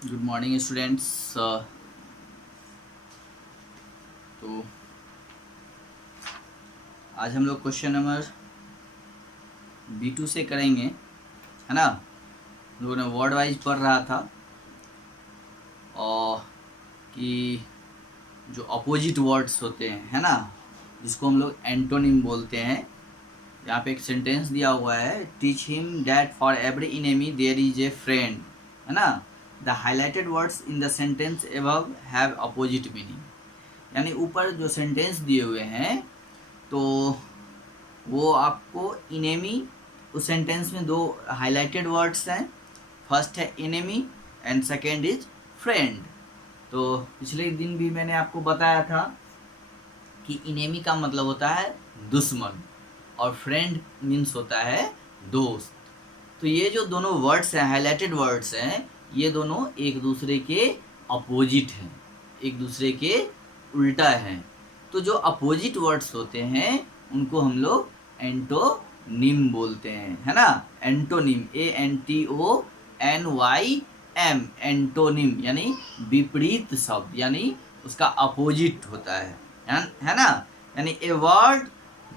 Good morning students. तो आज हम लोग क्वेश्चन नंबर B2 से करेंगे, है ना। हम लोगों ने वर्ड वाइज पढ़ रहा था और कि जो अपोजिट वर्ड्स होते हैं, है ना, जिसको हम लोग एंटोनिम बोलते हैं। यहाँ पे एक सेंटेंस दिया हुआ है, teach him that for every enemy there is a friend, है ना। The highlighted words in the sentence above have opposite meaning. यानी ऊपर जो सेंटेंस दिए हुए हैं तो वो आपको इनेमी, उस सेंटेंस में दो हाईलाइटेड वर्ड्स हैं। फर्स्ट है enemy and second is friend. तो पिछले दिन भी मैंने आपको बताया था कि इनेमी का मतलब होता है दुश्मन और फ्रेंड मीन्स होता है दोस्त। तो ये जो दोनों वर्ड्स हैं, हाईलाइटेड वर्ड्स हैं, ये दोनों एक दूसरे के अपोजिट हैं, एक दूसरे के उल्टा हैं। तो जो अपोजिट वर्ड्स होते हैं उनको हम लोग एंटोनिम बोलते हैं, है ना। एंटोनिम, ANTONYM, एंटोनिम यानी विपरीत शब्द, यानी उसका अपोजिट होता है ना। यानी a word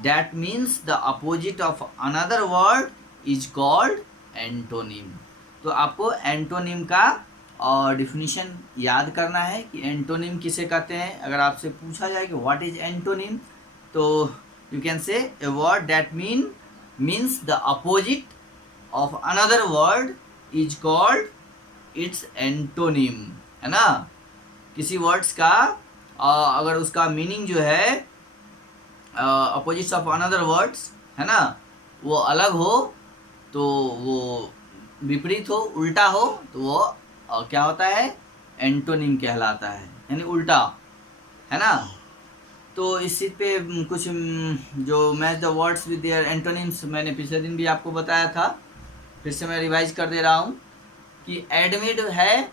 that means the opposite of another word is called antonym. तो आपको एंटोनिम का और डिफिनीशन याद करना है कि एंटोनिम किसे कहते हैं। अगर आपसे पूछा जाए कि व्हाट इज एंटोनिम, तो you can say a word that means the opposite of another word is called its antonym, है ना। किसी वर्ड्स का अगर उसका मीनिंग जो है अपोजिट्स ऑफ अनदर वर्ड्स, है ना, वो अलग हो, तो वो विपरीत हो, उल्टा हो, तो वो क्या होता है, एंटोनिम कहलाता है, यानी उल्टा, है ना। तो इस चीज़ पे कुछ जो match the words with their antonyms मैंने पिछले दिन भी आपको बताया था, फिर से मैं रिवाइज कर दे रहा हूँ कि एडमिट है।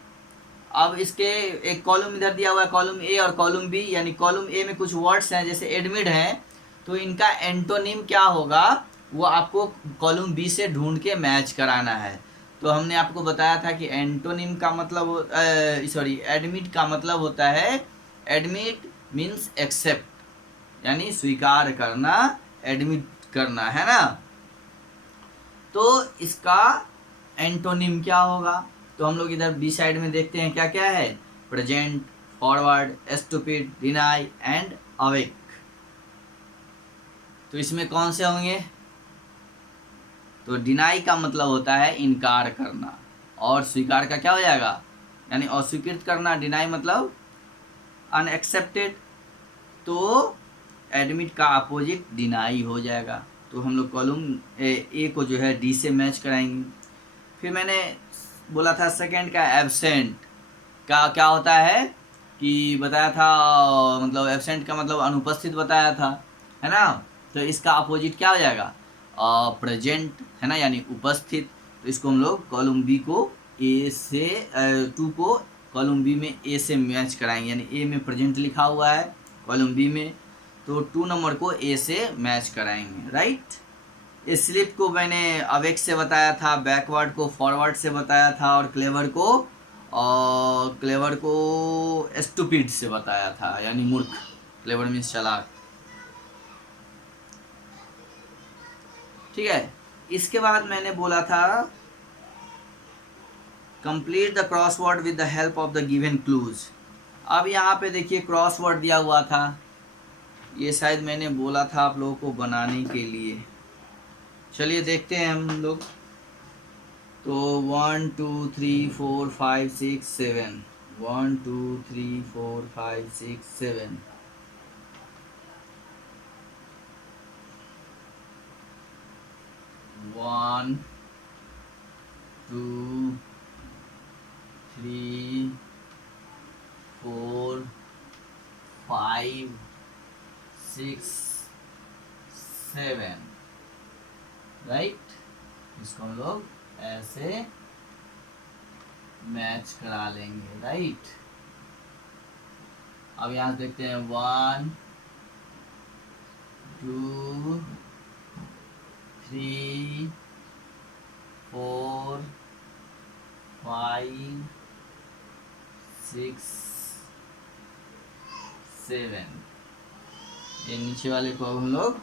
अब इसके एक कॉलम इधर दिया हुआ है, कॉलम ए और कॉलम बी, यानी कॉलम ए में कुछ वर्ड्स हैं जैसे एडमिट हैं, तो इनका एंटोनिम क्या होगा वो आपको कॉलम बी से ढूंढ के मैच कराना है। तो हमने आपको बताया था कि एंटोनिम का मतलब एडमिट का मतलब होता है, एडमिट मीन्स एक्सेप्ट, यानी स्वीकार करना, एडमिट करना, है ना। तो इसका एंटोनिम क्या होगा, तो हम लोग इधर बी साइड में देखते हैं क्या क्या है। Present, forward, stupid, deny and awake. तो इसमें कौन से होंगे, तो डिनाई का मतलब होता है इनकार करना, और स्वीकार का क्या हो जाएगा, यानी अस्वीकृत करना। डिनाई मतलब अनएक्सेप्टेड, तो एडमिट का अपोजिट डिनाई हो जाएगा। तो हम लोग कॉलम ए को जो है डी से मैच कराएंगे। फिर मैंने बोला था सेकंड का एब्सेंट का क्या होता है कि बताया था, मतलब एब्सेंट का मतलब अनुपस्थित बताया था, है ना। तो इसका अपोजिट क्या हो जाएगा, प्रेजेंट, है ना, यानी उपस्थित। तो इसको हम लोग कॉलम बी को ए से 2 को कॉलम बी में ए से मैच कराएंगे, यानी ए में प्रेजेंट लिखा हुआ है कॉलम बी में, तो 2 नंबर को ए से मैच कराएंगे, राइट। स्लिप को मैंने अवेक से बताया था, बैकवर्ड को फॉरवर्ड से बताया था, और क्लेवर को स्टूपिड से बताया था, यानी मूर्ख। क्लेवर मीन्स चालाक, ठीक है। इसके बाद मैंने बोला था complete the crossword with the help of the given clues. अब यहाँ पे देखिए क्रॉसवर्ड दिया हुआ था, ये शायद मैंने बोला था आप लोगों को बनाने के लिए। चलिए देखते हैं हम लोग। तो 1 2 3 4 5 6 7, 1 2 3 4 5 6 7, 1 2 3 4 5 6 7, राइट। इसको हम लोग ऐसे मैच करा लेंगे, राइट। अब यहाँ देखते हैं 1 2 3 4 5 7, ये नीचे वाले को हम लोग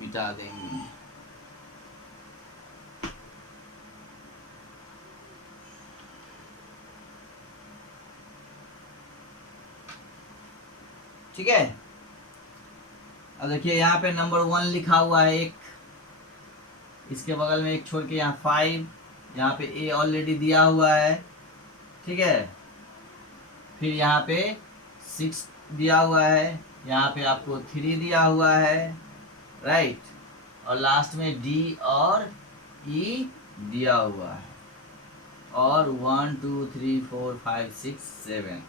मिटा देंगे। ठीक है, अब देखिए यहाँ पे नंबर 1 लिखा हुआ है एक, इसके बगल में एक छोड़ के यहाँ 5, यहाँ पे ए ऑलरेडी दिया हुआ है। ठीक है, फिर यहाँ पे 6 दिया हुआ है, यहाँ पे आपको 3 दिया हुआ है, राइट, और लास्ट में डी और ई दिया हुआ है, और 1 2 3 4 5 6 7,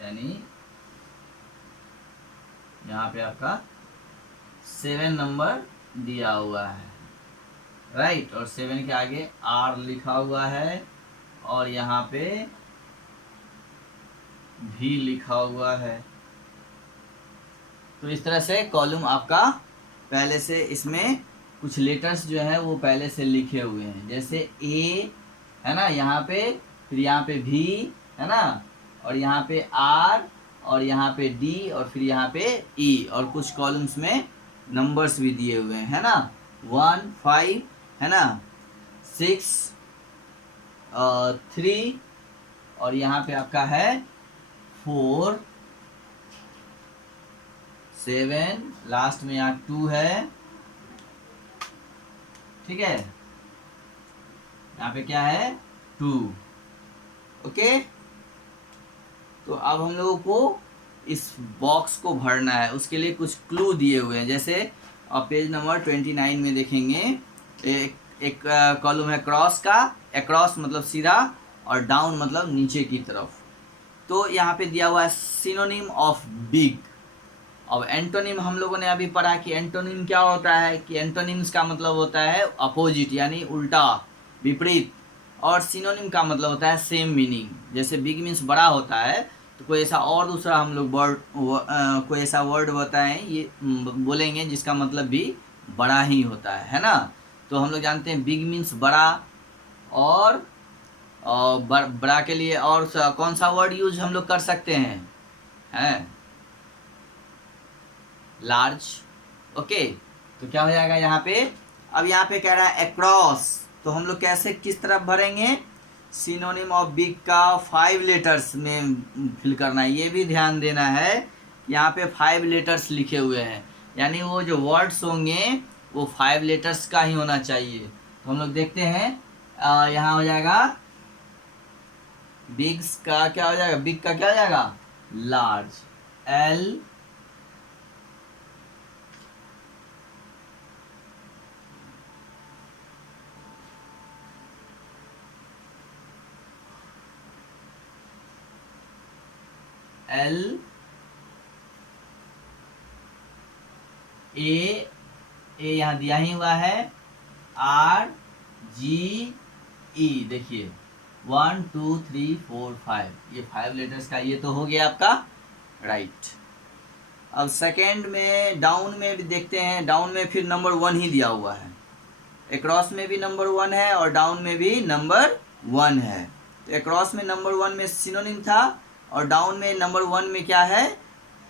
यानी यहाँ पे आपका 7 नंबर दिया हुआ है, राइट, और 7 के आगे आर लिखा हुआ है, और यहाँ पे भी लिखा हुआ है। तो इस तरह से कॉलम आपका पहले से, इसमें कुछ लेटर्स जो है वो पहले से लिखे हुए हैं, जैसे ए है ना यहाँ पे, फिर यहाँ पे भी है ना, और यहाँ पे आर, और यहाँ पे डी, और फिर यहाँ पे ई, और कुछ कॉलम्स में नंबर्स भी दिए हुए हैं, है ना, 1 5 है ना, 6 3, और यहाँ पे आपका है 4 7, लास्ट में यहाँ 2 है। ठीक है, यहाँ पे क्या है 2। ओके, तो अब हम लोगों को इस बॉक्स को भरना है, उसके लिए कुछ क्लू दिए हुए हैं, जैसे आप पेज नंबर 29 में देखेंगे, एक कॉलम है क्रॉस का, अक्रॉस मतलब सीधा, और डाउन मतलब नीचे की तरफ। तो यहाँ पे दिया हुआ है सिनोनिम ऑफ बिग। अब एंटोनिम हम लोगों ने अभी पढ़ा कि एंटोनिम क्या होता है, कि एंटोनिम्स का मतलब होता है अपोजिट, यानी उल्टा, विपरीत, और सिनोनिम का मतलब होता है सेम मीनिंग। जैसे बिग मीन्स बड़ा होता है, तो कोई ऐसा और दूसरा हम लोग कोई ऐसा वर्ड बताएं, ये बोलेंगे जिसका मतलब भी बड़ा ही होता है ना। तो हम लोग जानते हैं बिग मीन्स बड़ा, और बड़ा के लिए और कौन सा वर्ड यूज हम लोग कर सकते हैं, लार्ज। ओके, तो क्या हो जाएगा यहाँ पे, अब यहाँ पे कह रहा है अक्रॉस, तो हम लोग कैसे किस तरफ भरेंगे, सिनोनिम ऑफ बिग का 5 लेटर्स में फिल करना है। ये भी ध्यान देना है, यहाँ पे 5 लेटर्स लिखे हुए हैं, यानी वो जो वर्ड्स होंगे वो 5 लेटर्स का ही होना चाहिए। तो हम लोग देखते हैं, यहाँ हो जाएगा बिग्स का क्या हो जाएगा, बिग का क्या हो जाएगा, लार्ज, एल एल ए यहाँ दिया ही हुआ है, आर जी ई, देखिए 1 2 3 4 5, ये 5 लेटर्स का ये तो हो गया आपका, राइट। अब सेकेंड में डाउन में भी देखते हैं, डाउन में फिर नंबर 1 ही दिया हुआ है, अक्रॉस में भी नंबर 1 है और डाउन में भी नंबर 1 है। तो अक्रॉस में नंबर 1 में सिनोनिम था, और डाउन में नंबर 1 में क्या है,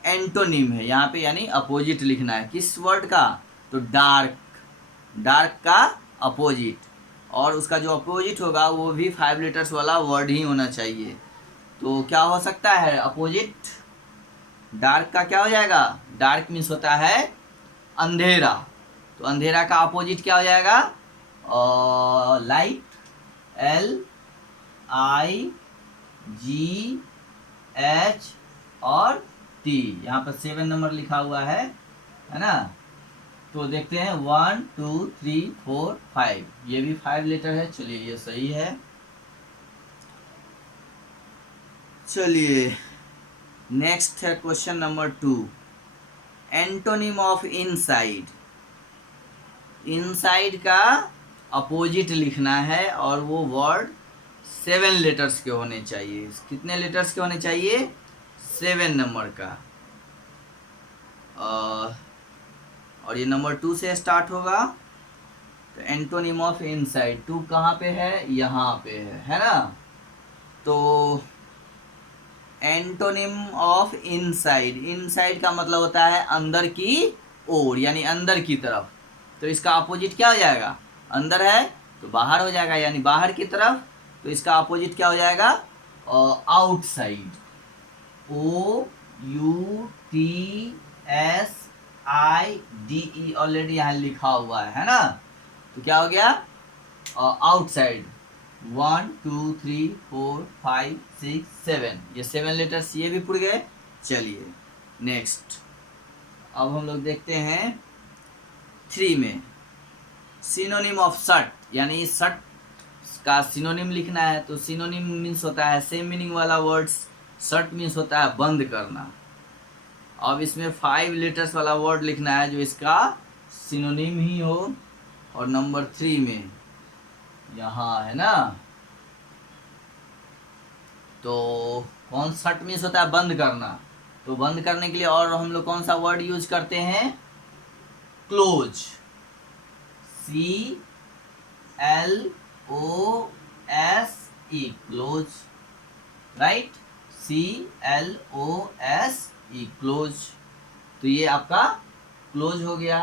एंटोनिम है यहाँ पे, यानी अपोजिट लिखना है किस वर्ड का, तो डार्क, डार्क का अपोजिट, और उसका जो अपोजिट होगा वो भी 5 लेटर्स वाला वर्ड ही होना चाहिए। तो क्या हो सकता है अपोजिट, डार्क का क्या हो जाएगा, डार्क मीन्स होता है अंधेरा, तो अंधेरा का अपोजिट क्या हो जाएगा, light, L I ji H और टी, यहाँ पर 7 नंबर लिखा हुआ है ना। तो देखते हैं 1 2 3 4 5, ये भी 5 लेटर है, चलिए ये सही है। चलिए नेक्स्ट है question number 2, antonym of inside. Inside का अपोजिट लिखना है, और वो वर्ड 7 लेटर्स के होने चाहिए। कितने लेटर्स के होने चाहिए, 7 नंबर का, और ये नंबर 2 से स्टार्ट होगा। तो एंटोनिम ऑफ इनसाइड, 2 कहाँ पे है, यहाँ पे है ना। तो एंटोनिम ऑफ इनसाइड, इनसाइड का मतलब होता है अंदर की ओर, यानी अंदर की तरफ। तो इसका अपोजिट क्या हो जाएगा? अंदर है तो बाहर हो जाएगा, यानी बाहर की तरफ। तो इसका अपोजिट क्या हो जाएगा? आउटसाइड। OUTSIDE ऑलरेडी यहाँ लिखा हुआ है ना। तो क्या हो गया? आउटसाइड। 1 2 3 4 5 6 7, ये 7 लेटर्स ये भी पुर गए। चलिए नेक्स्ट, अब हम लोग देखते हैं 3 में सिनोनिम ऑफ शर्ट, यानी शर्ट का सिनोनिम लिखना है। तो सिनोनिम मीन्स होता है सेम मीनिंग वाला वर्ड्स, शर्ट मीन्स होता है बंद करना। अब इसमें 5 लेटर्स वाला वर्ड लिखना है जो इसका सिनोनिम ही हो। और नंबर 3 में यहाँ है ना, तो कौन? शर्ट मीन्स होता है बंद करना। तो बंद करने के लिए और हम लोग कौन सा वर्ड यूज करते हैं? Close. CLOSE, close, right. CLOSE, close. तो ये आपका क्लोज हो गया।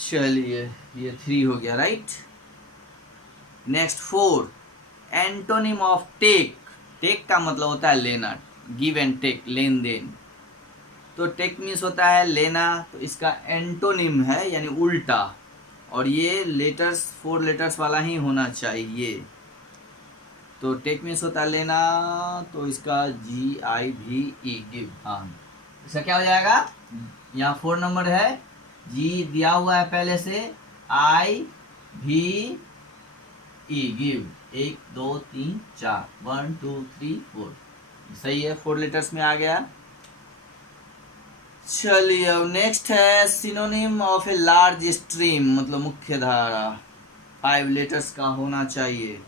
चलिए ये 3 हो गया, right. Next 4, antonym of take. Take का मतलब होता है लेना, गिव एंड टेक, लेन देन। तो टेक मीन्स होता है लेना, तो इसका एंटोनिम है यानी उल्टा। और ये लेटर्स 4 लेटर्स वाला ही होना चाहिए। तो टेक मीन्स होता है लेना, तो इसका GIVE, गिव। हाँ, इसका क्या हो जाएगा? यहाँ 4 नंबर है, G दिया हुआ है पहले से, IVE, गिव। 1 2 3 4, 1 2 3 4, सही है, 4 लेटर्स में आ गया। चलिए अब नेक्स्ट है synonym of a large stream, मतलब मुख्य धारा। 5 लेटर्स का होना चाहिए।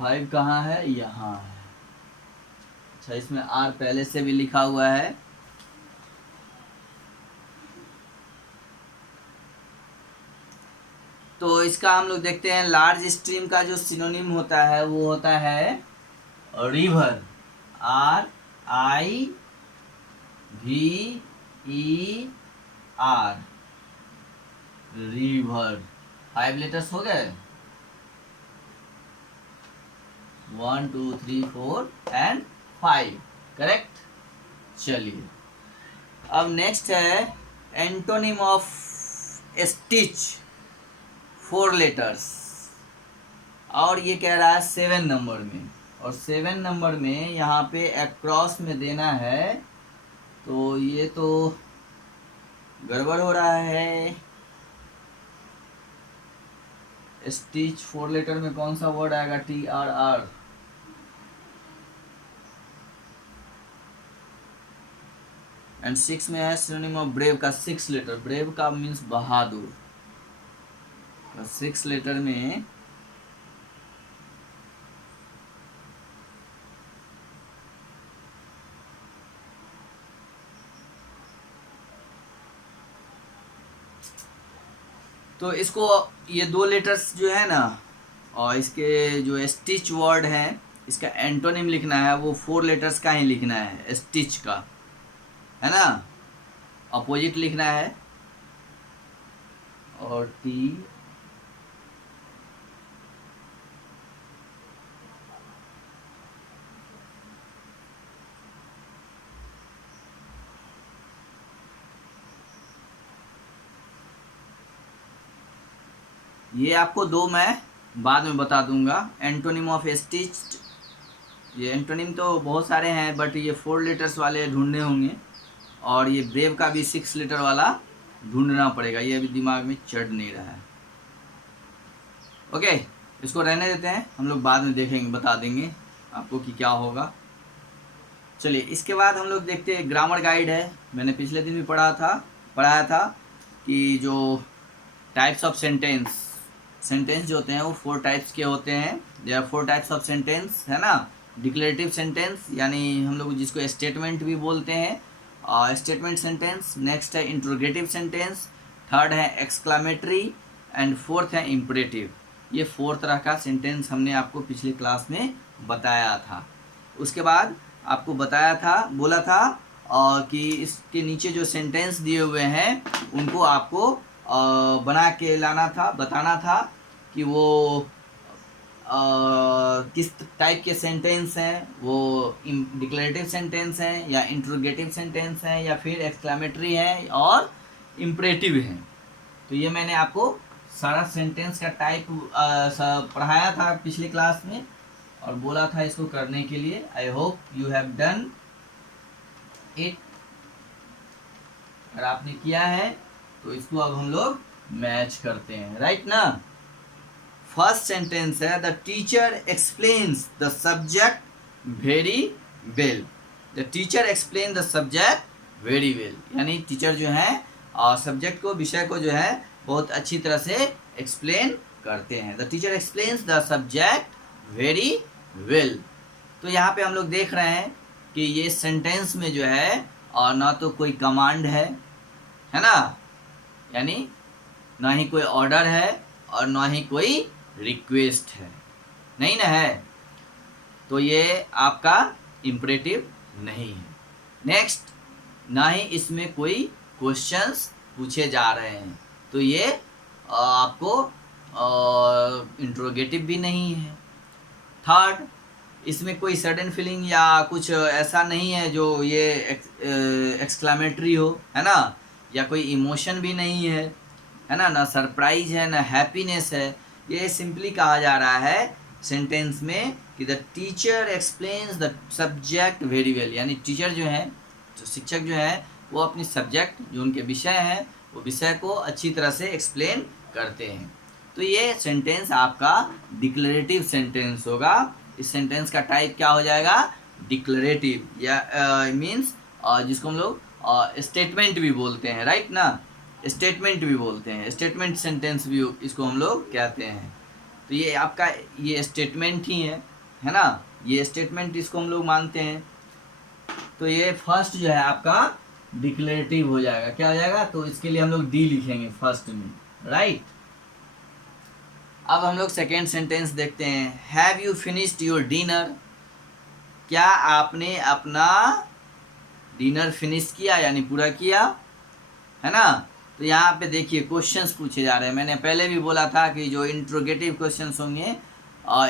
फाइव कहाँ है? यहाँ है। अच्छा, इसमें R पहले से भी लिखा हुआ है। तो इसका हम लोग देखते हैं, लार्ज स्ट्रीम का जो सिनोनिम होता है वो होता है रिवर। RIVER, river. 5 लेटर्स हो गए, 1 2 3 4 एंड 5, करेक्ट। चलिए अब नेक्स्ट है एंटोनिम ऑफ स्टिच, 4 लेटर्स। और ये कह रहा है 7 नंबर में, और 7 नंबर में यहाँ पे अक्रॉस में देना है। तो ये तो गड़बड़ हो रहा है। स्टिच 4 लेटर में कौन सा वर्ड आएगा? TRR। एंड 6 में है सिनोनिम ऑफ ब्रेव का 6 लेटर, ब्रेव का मीन्स बहादुर। 6 लेटर में तो इसको, ये 2 लेटर्स जो है ना, और इसके जो स्टिच वर्ड है, इसका एंटोनिम लिखना है वो 4 लेटर्स का ही लिखना है, स्टिच का, है ना। अपोजिट लिखना है। और T ये आपको 2 मैं बाद में बता दूंगा। एंटोनिम ऑफ स्टिच, ये एंटोनिम तो बहुत सारे हैं, बट ये 4 लेटर्स वाले ढूंढने होंगे। और ये ब्रेव का भी 6 लेटर वाला ढूंढना पड़ेगा, ये अभी दिमाग में चढ़ नहीं रहा है। ओके, इसको रहने देते हैं, हम लोग बाद में देखेंगे, बता देंगे आपको कि क्या होगा। चलिए इसके बाद हम लोग देखते हैं ग्रामर गाइड है। मैंने पिछले दिन भी पढ़ाया था कि जो टाइप्स ऑफ सेंटेंस सेंटेंस जो होते हैं वो 4 टाइप्स के होते हैं। There are 4 types of sentence, है ना। डिक्लेरेटिव सेंटेंस यानी हम लोग जिसको स्टेटमेंट भी बोलते हैं, स्टेटमेंट सेंटेंस। नेक्स्ट है इंट्रोगेटिव सेंटेंस, थर्ड है एक्सक्लामेटरी एंड फोर्थ है इम्परेटिव। ये 4 तरह का सेंटेंस हमने आपको पिछले क्लास में बताया था। उसके बाद आपको बताया था, बोला था कि इसके नीचे जो सेंटेंस दिए हुए हैं उनको आपको बना के लाना था, बताना था कि वो किस टाइप के सेंटेंस हैं, वो डिक्लेरेटिव सेंटेंस हैं या इंट्रोगेटिव सेंटेंस हैं या फिर एक्सक्लामेटरी हैं और इम्परेटिव हैं। तो ये मैंने आपको सारा सेंटेंस का टाइप पढ़ाया था पिछली क्लास में और बोला था इसको करने के लिए। I hope you have done it. अगर आपने किया है तो इसको अब हम लोग मैच करते हैं, राइट ना। फर्स्ट सेंटेंस है the teacher explains the subject very well. The teacher explain the subject very well, यानी टीचर जो है सब्जेक्ट को, विषय को जो है बहुत अच्छी तरह से एक्सप्लेन करते हैं। The teacher explains the subject very well. तो यहाँ पे हम लोग देख रहे हैं कि ये सेंटेंस में जो है और ना तो कोई कमांड है ना, यानी ना ही कोई ऑर्डर है और ना ही कोई रिक्वेस्ट है, नहीं ना है, तो ये आपका इम्परेटिव नहीं है। नेक्स्ट, ना ही इसमें कोई क्वेश्चंस पूछे जा रहे हैं, तो ये आपको इंट्रोगेटिव भी नहीं है। थर्ड, इसमें कोई सडन फीलिंग या कुछ ऐसा नहीं है जो ये एक्सक्लामेटरी हो, है ना, या कोई इमोशन भी नहीं है ना, ना सरप्राइज है ना हैप्पीनेस है। ये सिंपली कहा जा रहा है सेंटेंस में कि the teacher explains the subject very well, यानी टीचर जो है, तो शिक्षक जो है, वो अपनी सब्जेक्ट जो उनके विषय हैं वो विषय को अच्छी तरह से एक्सप्लेन करते हैं। तो ये सेंटेंस आपका डिक्लेरेटिव सेंटेंस होगा। इस सेंटेंस का टाइप क्या हो जाएगा, डिक्लेरेटिव, या मीन्स जिसको हम लोग स्टेटमेंट भी बोलते हैं, राइट ना, स्टेटमेंट भी बोलते हैं, स्टेटमेंट सेंटेंस भी इसको हम लोग कहते हैं। तो ये आपका ये स्टेटमेंट ही है ना, ये स्टेटमेंट इसको हम लोग मानते हैं। तो ये फर्स्ट जो है आपका डिक्लेरेटिव हो जाएगा। क्या हो जाएगा, तो इसके लिए हम लोग डी लिखेंगे फर्स्ट में, राइट। अब हम लोग सेकेंड सेंटेंस देखते हैं। Have you finished your dinner, क्या आपने अपना डिनर फिनिश किया, यानी पूरा किया, है ना। तो यहाँ पे देखिए क्वेश्चंस पूछे जा रहे हैं। मैंने पहले भी बोला था कि जो इंट्रोगेटिव क्वेश्चंस होंगे,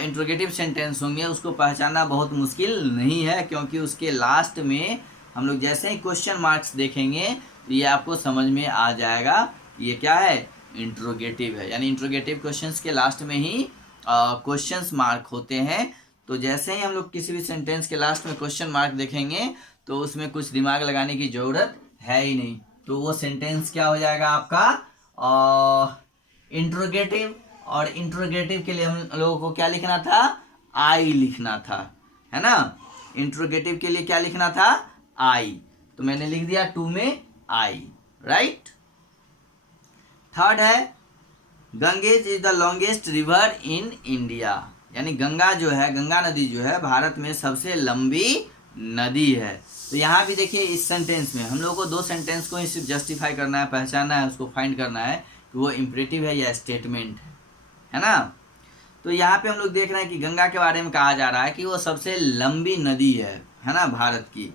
इंट्रोगेटिव सेंटेंस होंगे, उसको पहचानना बहुत मुश्किल नहीं है, क्योंकि उसके लास्ट में हम लोग जैसे ही क्वेश्चन मार्क्स देखेंगे तो ये आपको समझ में आ जाएगा कि ये क्या है, इंट्रोगेटिव है। यानी इंट्रोगेटिव क्वेश्चंस के लास्ट में ही क्वेश्चंस मार्क होते हैं। तो जैसे ही हम लोग किसी भी सेंटेंस के लास्ट में क्वेश्चन मार्क देखेंगे तो उसमें कुछ दिमाग लगाने की ज़रूरत है ही नहीं, तो वो सेंटेंस क्या हो जाएगा आपका इंट्रोगेटिव। और इंट्रोगेटिव के लिए हम लोगों को क्या लिखना था, आई लिखना था, है ना। इंट्रोगेटिव के लिए क्या लिखना था, आई, तो मैंने लिख दिया 2 में आई, राइट। थर्ड है Ganges is the longest river in India, यानी गंगा जो है, गंगा नदी जो है भारत में सबसे लंबी नदी है। तो यहाँ भी देखिए इस सेंटेंस में हम लोगों को 2 सेंटेंस को ही सिर्फ जस्टिफाई करना है, पहचानना है, उसको फाइंड करना है कि वो इम्परेटिव है या स्टेटमेंट है ना। तो यहाँ पे हम लोग देख रहे हैं कि गंगा के बारे में कहा जा रहा है कि वो सबसे लंबी नदी है ना भारत की।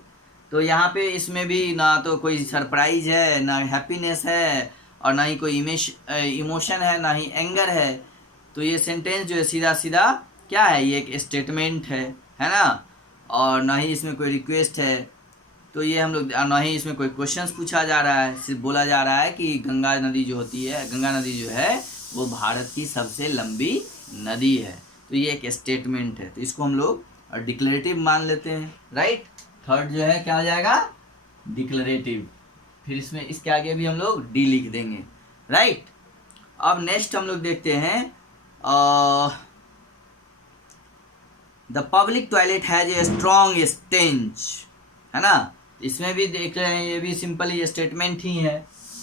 तो यहाँ पे इसमें भी ना तो कोई सरप्राइज है, ना हैप्पीनेस है, और ना ही कोई इमोशन है, ना ही एंगर है। तो ये सेंटेंस जो है सीधा सीधा क्या है, ये एक स्टेटमेंट है ना, और ना ही इसमें कोई रिक्वेस्ट है। तो ये हम लोग, ना ही इसमें कोई क्वेश्चंस पूछा जा रहा है, सिर्फ बोला जा रहा है कि गंगा नदी जो होती है, गंगा नदी जो है वो भारत की सबसे लंबी नदी है। तो ये एक स्टेटमेंट है, तो इसको हम लोग डिक्लेरेटिव मान लेते हैं, राइट। थर्ड जो है क्या हो जाएगा, डिक्लेरेटिव। फिर इसमें इसके आगे भी हम लोग डी लिख देंगे, राइट। अब नेक्स्ट हम लोग देखते हैं the public toilet has a strong stench, है ना। इसमें भी देख रहे हैं, ये भी सिंपल ही स्टेटमेंट ही है,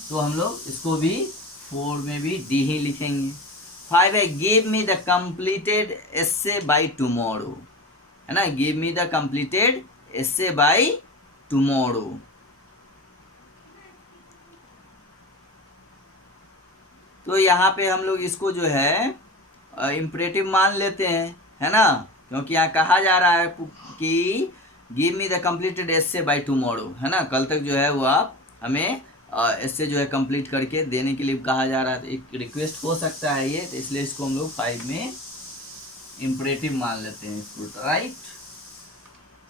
तो हम लोग इसको भी 4 में भी डी ही लिखेंगे। 5 है give me the completed essay by tomorrow, है ना, give me the completed essay by tomorrow. तो यहाँ पे हम लोग इसको जो है इम्परेटिव मान लेते हैं, है ना, क्योंकि यहाँ कहा जा रहा है कि give me the completed essay by tomorrow, है ना, कल तक जो है वो आप हमें एसे जो है कंप्लीट करके देने के लिए कहा जा रहा है। तो एक रिक्वेस्ट हो सकता है ये, तो इसलिए इसको हम लोग 5 में इम्परेटिव मान लेते हैं इसको, right.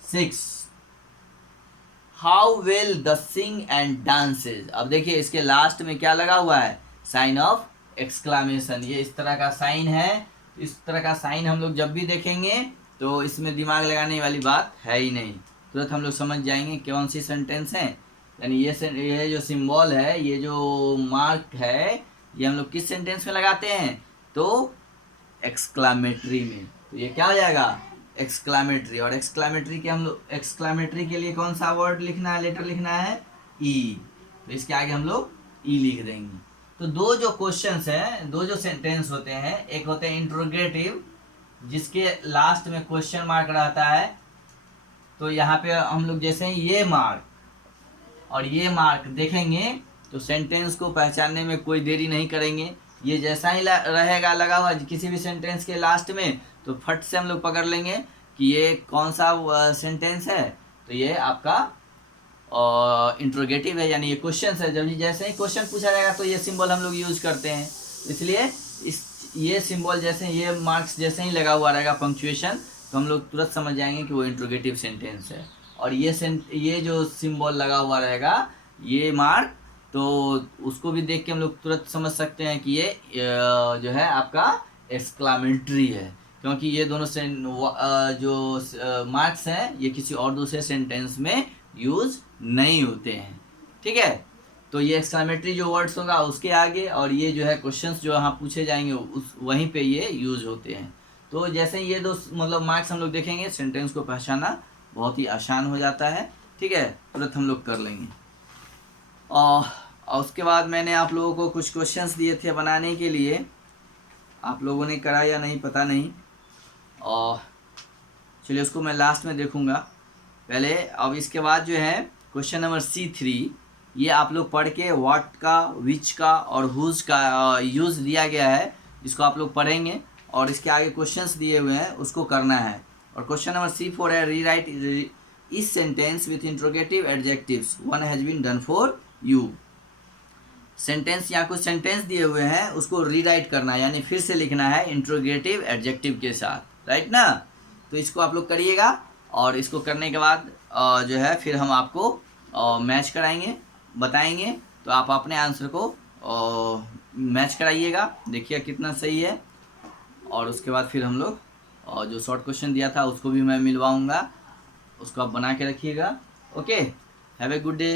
6 how well the sing and dances. अब देखिए इसके लास्ट में क्या लगा हुआ है, साइन ऑफ एक्सक्लामेशन। ये इस तरह का साइन है, इस तरह का साइन हम लोग जब भी देखेंगे तो इसमें दिमाग लगाने वाली बात है ही नहीं, तुरंत हम लोग समझ जाएंगे कौन सी सेंटेंस है। यानी ये जो सिंबल है, ये जो मार्क है, ये हम लोग किस सेंटेंस में लगाते हैं, तो एक्सक्लामेटरी में। तो ये क्या हो जाएगा, एक्सक्लामेटरी। और एक्सक्लामेटरी के हम लोग एक्सक्लामेटरी के लिए कौन सा वर्ड लिखना है, लेटर लिखना है ई, तो इसके आगे हम लोग ई लिख देंगे। तो दो जो क्वेश्चंस हैं, दो जो सेंटेंस होते हैं, एक होते हैं इंट्रोगेटिव जिसके लास्ट में क्वेश्चन मार्क रहता है। तो यहाँ पे हम लोग जैसे ये मार्क और ये मार्क देखेंगे तो सेंटेंस को पहचानने में कोई देरी नहीं करेंगे। ये जैसा ही रहेगा लगा हुआ किसी भी सेंटेंस के लास्ट में, तो फट से हम लोग पकड़ लेंगे कि ये कौन सा सेंटेंस है। तो ये आपका इंट्रोगेटिव है, यानी ये क्वेश्चन है। जब जैसे ही क्वेश्चन पूछा जाएगा तो ये सिंबल हम लोग यूज करते हैं, इसलिए ये सिंबल जैसे ये मार्क्स जैसे ही लगा हुआ रहेगा पंक्चुएशन, तो हम लोग तुरंत समझ जाएंगे कि वो इंट्रोगेटिव सेंटेंस है। और ये जो सिंबल लगा हुआ रहेगा, ये मार्क, तो उसको भी देख के हम लोग तुरंत समझ सकते हैं कि ये जो है आपका एक्सक्लामेटरी है, क्योंकि ये दोनों से जो मार्क्स हैं ये किसी और दूसरे सेंटेंस में यूज नहीं होते हैं, ठीक है। तो ये एक्सक्लामेटरी जो वर्ड्स होगा उसके आगे, और ये जो है क्वेश्चंस जो यहाँ पूछे जाएंगे उस वहीं पे ये यूज होते हैं। तो जैसे ये दो मतलब मार्क्स हम लोग देखेंगे, सेंटेंस को पहचाना बहुत ही आसान हो जाता है, ठीक है, तुरंत हम लोग कर लेंगे। और उसके बाद मैंने आप लोगों को कुछ क्वेश्चंस दिए थे बनाने के लिए, आप लोगों ने करा या नहीं पता नहीं, और चलिए उसको मैं लास्ट में देखूंगा पहले। अब इसके बाद जो है क्वेश्चन नंबर C3, ये आप लोग पढ़ के व्हाट का, विच का और हुज का यूज़ दिया गया है, इसको आप लोग पढ़ेंगे और इसके आगे क्वेश्चंस दिए हुए हैं उसको करना है। और क्वेश्चन नंबर C4 है rewrite this sentence with interrogative adjectives, one has been done for you. Sentence या कुछ सेंटेंस दिए हुए हैं उसको रीराइट करना है, यानी फिर से लिखना है इंट्रोगेटिव एडजेक्टिव के साथ, राइट ना। तो इसको आप लोग करिएगा, और इसको करने के बाद जो है फिर हम आपको मैच कराएंगे, बताएंगे, तो आप अपने आंसर को मैच कराइएगा, देखिए कितना सही है। और उसके बाद फिर हम लोग जो शॉर्ट क्वेश्चन दिया था उसको भी मैं मिलवाऊंगा, उसको आप बना के रखिएगा। Okay, have a good day.